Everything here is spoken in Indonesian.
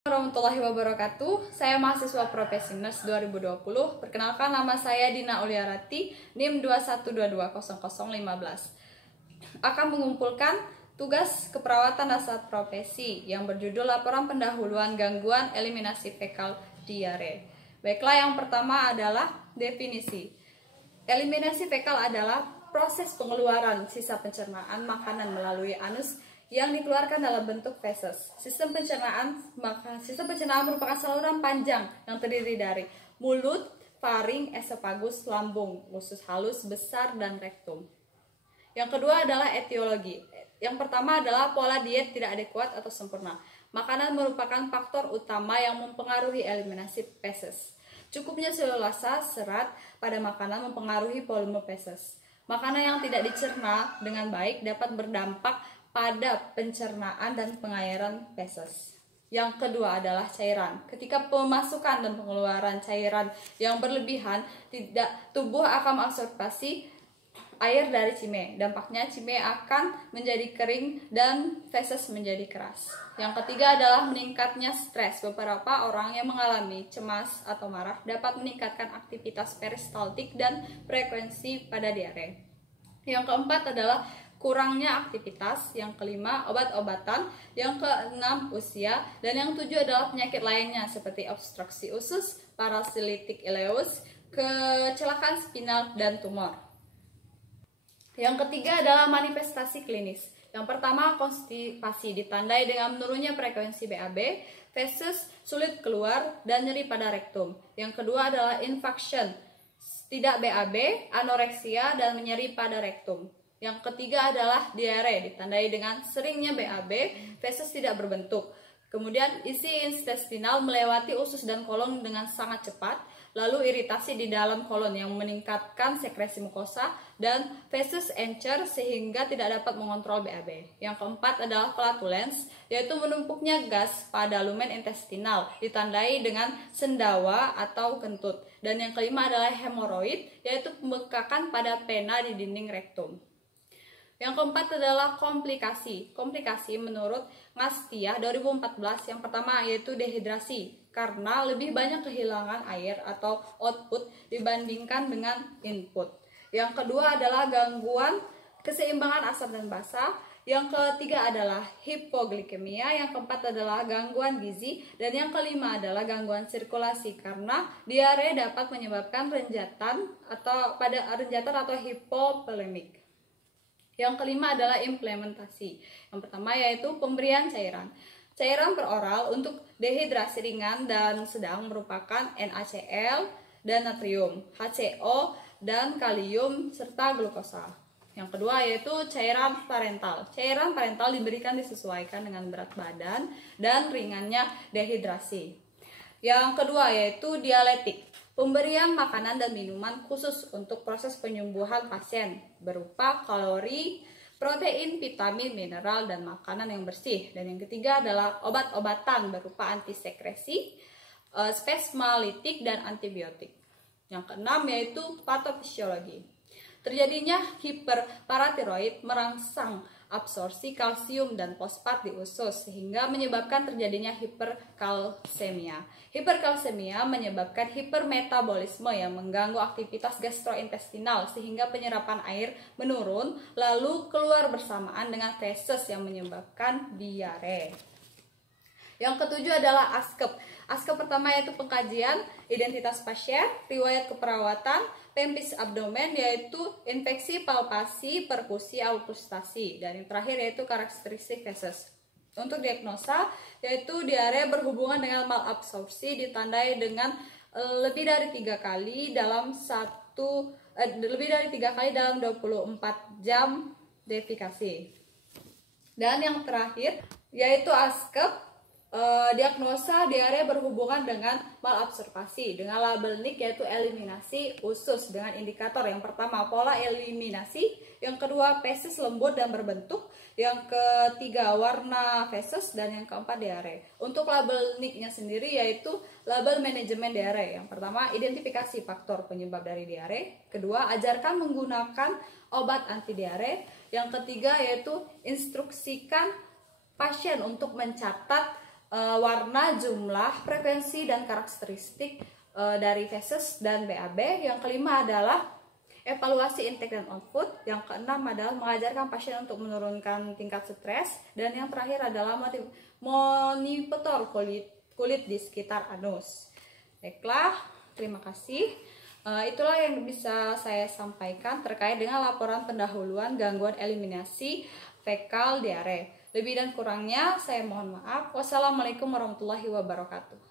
Warahmatullahi wabarakatuh. Saya mahasiswa Profesi Nurse 2020. Perkenalkan, nama saya Dina Uliarati, NIM 21220015. Akan mengumpulkan tugas keperawatan dasar profesi yang berjudul Laporan Pendahuluan Gangguan Eliminasi Fekal Diare. Baiklah, yang pertama adalah definisi. Eliminasi fekal adalah proses pengeluaran sisa pencernaan makanan melalui anus yang dikeluarkan dalam bentuk feses. Sistem pencernaan merupakan saluran panjang yang terdiri dari mulut, faring, esofagus, lambung, usus halus, besar, dan rektum. Yang kedua adalah etiologi. Yang pertama adalah pola diet tidak adekuat atau sempurna. Makanan merupakan faktor utama yang mempengaruhi eliminasi feses. Cukupnya selulasa, serat pada makanan mempengaruhi volume feses. Makanan yang tidak dicerna dengan baik dapat berdampak pada pencernaan dan pengairan feses. Yang kedua adalah cairan. Ketika pemasukan dan pengeluaran cairan yang berlebihan, tubuh akan mengabsorpsi air dari cime. Dampaknya cime akan menjadi kering dan feses menjadi keras. Yang ketiga adalah meningkatnya stres. Beberapa orang yang mengalami cemas atau marah dapat meningkatkan aktivitas peristaltik dan frekuensi pada diare. Yang keempat adalah kurangnya aktivitas. Yang kelima, obat-obatan. Yang keenam, usia. Dan yang tujuh adalah penyakit lainnya seperti obstruksi usus, parasilitik ileus, kecelakaan spinal, dan tumor. Yang ketiga adalah manifestasi klinis. Yang pertama, konstipasi ditandai dengan menurunnya frekuensi BAB, feses sulit keluar, dan nyeri pada rektum. Yang kedua adalah infarction, tidak BAB, anoreksia, dan nyeri pada rektum. Yang ketiga adalah diare, ditandai dengan seringnya BAB, feses tidak berbentuk. Kemudian isi intestinal melewati usus dan kolon dengan sangat cepat, lalu iritasi di dalam kolon yang meningkatkan sekresi mukosa, dan feses encer sehingga tidak dapat mengontrol BAB. Yang keempat adalah flatulence, yaitu menumpuknya gas pada lumen intestinal, ditandai dengan sendawa atau kentut. Dan yang kelima adalah hemoroid, yaitu pembekakan pada pena di dinding rektum. Yang keempat adalah komplikasi. Komplikasi menurut Ngastiyah 2014 yang pertama yaitu dehidrasi karena lebih banyak kehilangan air atau output dibandingkan dengan input. Yang kedua adalah gangguan keseimbangan asam dan basa. Yang ketiga adalah hipoglikemia. Yang keempat adalah gangguan gizi. Dan yang kelima adalah gangguan sirkulasi karena diare dapat menyebabkan renjatan atau hipovolemik. Yang kelima adalah implementasi. Yang pertama yaitu pemberian cairan. Cairan peroral untuk dehidrasi ringan dan sedang merupakan NaCl dan natrium, HCO dan kalium serta glukosa. Yang kedua yaitu cairan parental. Cairan parental diberikan disesuaikan dengan berat badan dan ringannya dehidrasi. Yang kedua yaitu dialetik. Pemberian makanan dan minuman khusus untuk proses penyembuhan pasien berupa kalori, protein, vitamin, mineral, dan makanan yang bersih. Dan yang ketiga adalah obat-obatan berupa antisekresi, spasmalitik, dan antibiotik. Yang keenam yaitu patofisiologi. Terjadinya hiperparatiroid merangsang absorpsi kalsium dan fosfat di usus sehingga menyebabkan terjadinya hiperkalsemia. Hiperkalsemia menyebabkan hipermetabolisme yang mengganggu aktivitas gastrointestinal sehingga penyerapan air menurun lalu keluar bersamaan dengan feses yang menyebabkan diare. Yang ketujuh adalah ASKEP. ASKEP pertama yaitu pengkajian identitas pasien, riwayat keperawatan, pempis abdomen yaitu infeksi, palpasi, perkusi, aukustasi, dan yang terakhir yaitu karakteristik feses. Untuk diagnosa yaitu diare berhubungan dengan malabsorpsi ditandai dengan lebih dari 3 kali dalam 24 jam defekasi. Dan yang terakhir yaitu ASKEP. Diagnosa diare berhubungan dengan malabsorpsi dengan label NIC yaitu eliminasi usus dengan indikator yang pertama pola eliminasi, yang kedua feses lembut dan berbentuk, yang ketiga warna feses, dan yang keempat diare. Untuk label NIC-nya sendiri yaitu label manajemen diare. Yang pertama identifikasi faktor penyebab dari diare, kedua ajarkan menggunakan obat anti diare, yang ketiga yaitu instruksikan pasien untuk mencatat warna, jumlah, frekuensi, dan karakteristik dari feses dan BAB. Yang kelima adalah evaluasi intake dan output. Yang keenam adalah mengajarkan pasien untuk menurunkan tingkat stres. Dan yang terakhir adalah monitor kulit di sekitar anus. Baiklah, terima kasih. Itulah yang bisa saya sampaikan terkait dengan laporan pendahuluan gangguan eliminasi fekal diare. Lebih dan kurangnya saya mohon maaf. Wassalamualaikum warahmatullahi wabarakatuh.